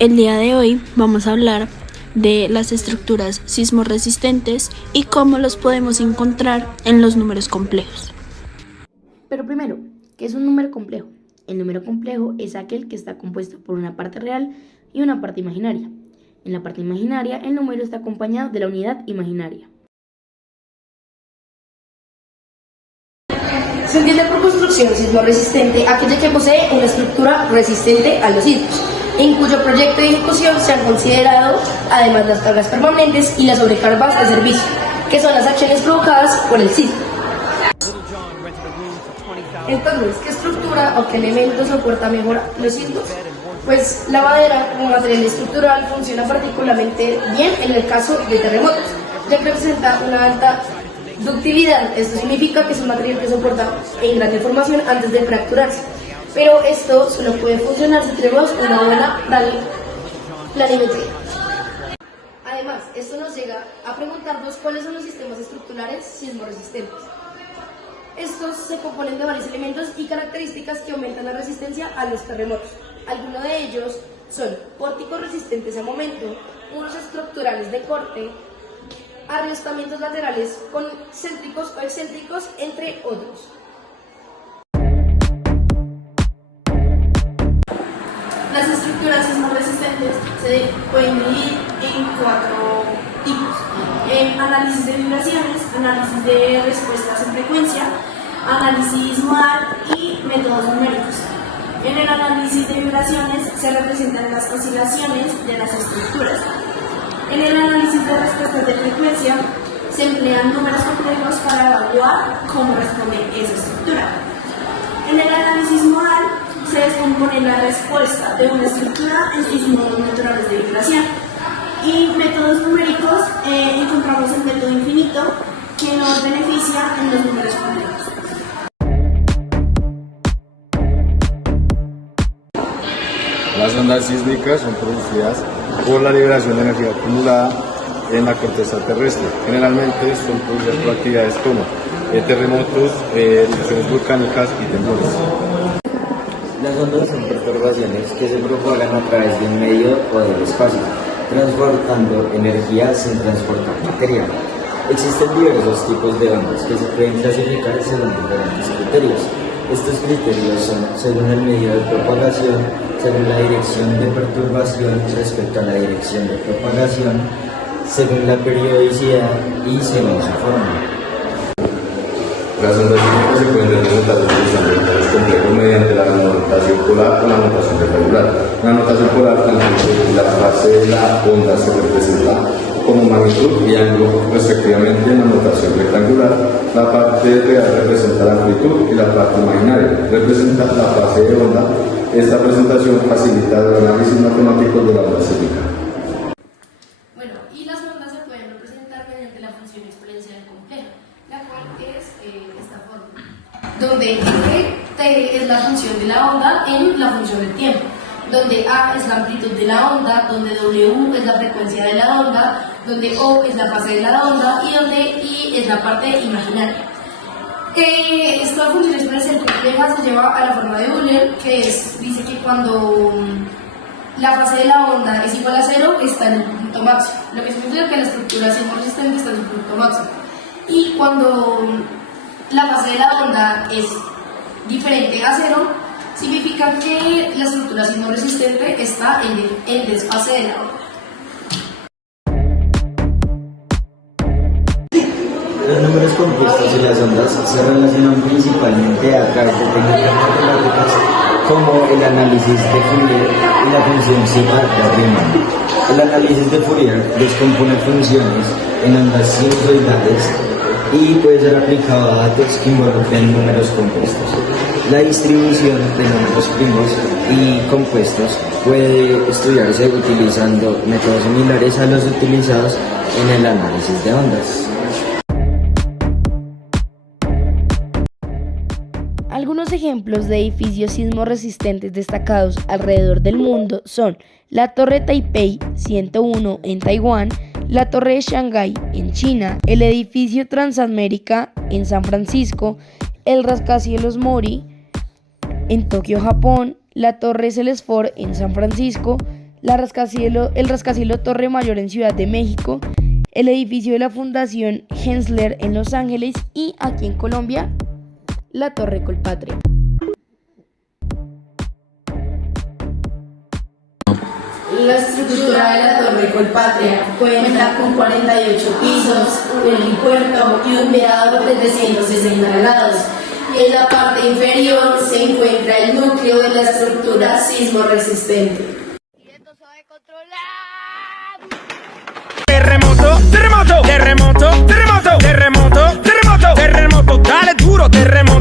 El día de hoy vamos a hablar de las estructuras sismorresistentes y cómo los podemos encontrar en los números complejos. Pero primero, ¿qué es un número complejo? El número complejo es aquel que está compuesto por una parte real y una parte imaginaria. En la parte imaginaria, el número está acompañado de la unidad imaginaria. Se entiende por construcción sismorresistente aquella que posee una estructura resistente a los sismos, en cuyo proyecto y ejecución se han considerado además las cargas permanentes y las sobrecargas de servicio, que son las acciones provocadas por el sismo. Entonces, ¿qué estructura o qué elemento soporta mejor los sismos? Pues la madera como material estructural funciona particularmente bien en el caso de terremotos, ya que presenta una alta ductividad. Esto significa que es un material que soporta en gran deformación antes de fracturarse. Pero esto solo puede funcionar si tenemos una buena planimetría. Además, esto nos llega a preguntarnos cuáles son los sistemas estructurales sismorresistentes. Estos se componen de varios elementos y características que aumentan la resistencia a los terremotos. Algunos de ellos son pórticos resistentes a momento, muros estructurales de corte, arrestamientos laterales concéntricos o excéntricos, entre otros. Las estructuras sismorresistentes se pueden dividir en 4 tipos: análisis de vibraciones, análisis de respuestas en frecuencia, análisis modal y métodos numéricos. En el análisis de vibraciones se representan las oscilaciones de las estructuras. En el análisis de respuestas de frecuencia se emplean números complejos para evaluar cómo responde esa estructura. En el análisis modal se descompone la respuesta de una estructura en sus modos naturales de vibración. Y métodos numéricos, encontramos el método infinito que nos beneficia en los números complejos. Las ondas sísmicas son producidas por la liberación de energía acumulada en la corteza terrestre. Generalmente son producidas por actividades como terremotos, erupciones volcánicas y temblores. Las ondas son perturbaciones que se propagan a través de un medio o del espacio, transportando energía sin transportar materia. Existen diversos tipos de ondas que se pueden clasificar según diferentes criterios. Estos criterios son según el medio de propagación, según la dirección de perturbación respecto a la dirección de propagación, según la periodicidad y según su forma. Las ondas sísmicas se pueden representar utilizando vectores complejos mediante la notación polar o la notación rectangular. La notación polar consiste la fase de la onda se representa como magnitud y ángulo respectivamente. En la notación rectangular, la parte real representa la amplitud y la parte imaginaria representa la fase de onda. Esta presentación facilita el análisis matemático de la onda sísmica. Bueno, y las ondas se pueden representar mediante la función exponencial compleja, la cual es esta forma, donde T es la función de la onda en la función del tiempo, donde A es la amplitud de la onda, donde W es la frecuencia de la onda, donde O es la fase de la onda y donde I es la parte imaginaria. Esta función exponencial compleja se lleva a la forma de Euler, que dice que cuando la fase de la onda es igual a 0, está en el punto máximo, lo que significa que la estructura sismorresistente está en su punto máximo. Y cuando la fase de la onda es diferente a 0, significa que la estructura sismorresistente está en desfase de la onda. Los números compuestos y las ondas se relacionan principalmente a través de técnicas matemáticas como el análisis de Fourier y la función sigma de Riemann. El análisis de Fourier descompone funciones en ondas sinusoidales y puede ser aplicado a datos que involucren números compuestos. La distribución de números primos y compuestos puede estudiarse utilizando métodos similares a los utilizados en el análisis de ondas. Algunos ejemplos de edificios sismorresistentes destacados alrededor del mundo son la Torre Taipei 101 en Taiwán, la Torre de Shanghái en China, el edificio Transamérica en San Francisco, el rascacielos Mori en Tokio, Japón, la Torre Celesfort en San Francisco, el rascacielos Torre Mayor en Ciudad de México, el edificio de la Fundación Hensler en Los Ángeles y aquí en Colombia, la Torre Colpatria. La estructura de la Torre Colpatria cuenta con 48 pisos, un helipuerto y un mirador de 360 grados. En la parte inferior se encuentra el núcleo de la estructura sismo resistente. Terremoto, terremoto, terremoto, terremoto, terremoto, terremoto, terremoto, dale duro, terremoto.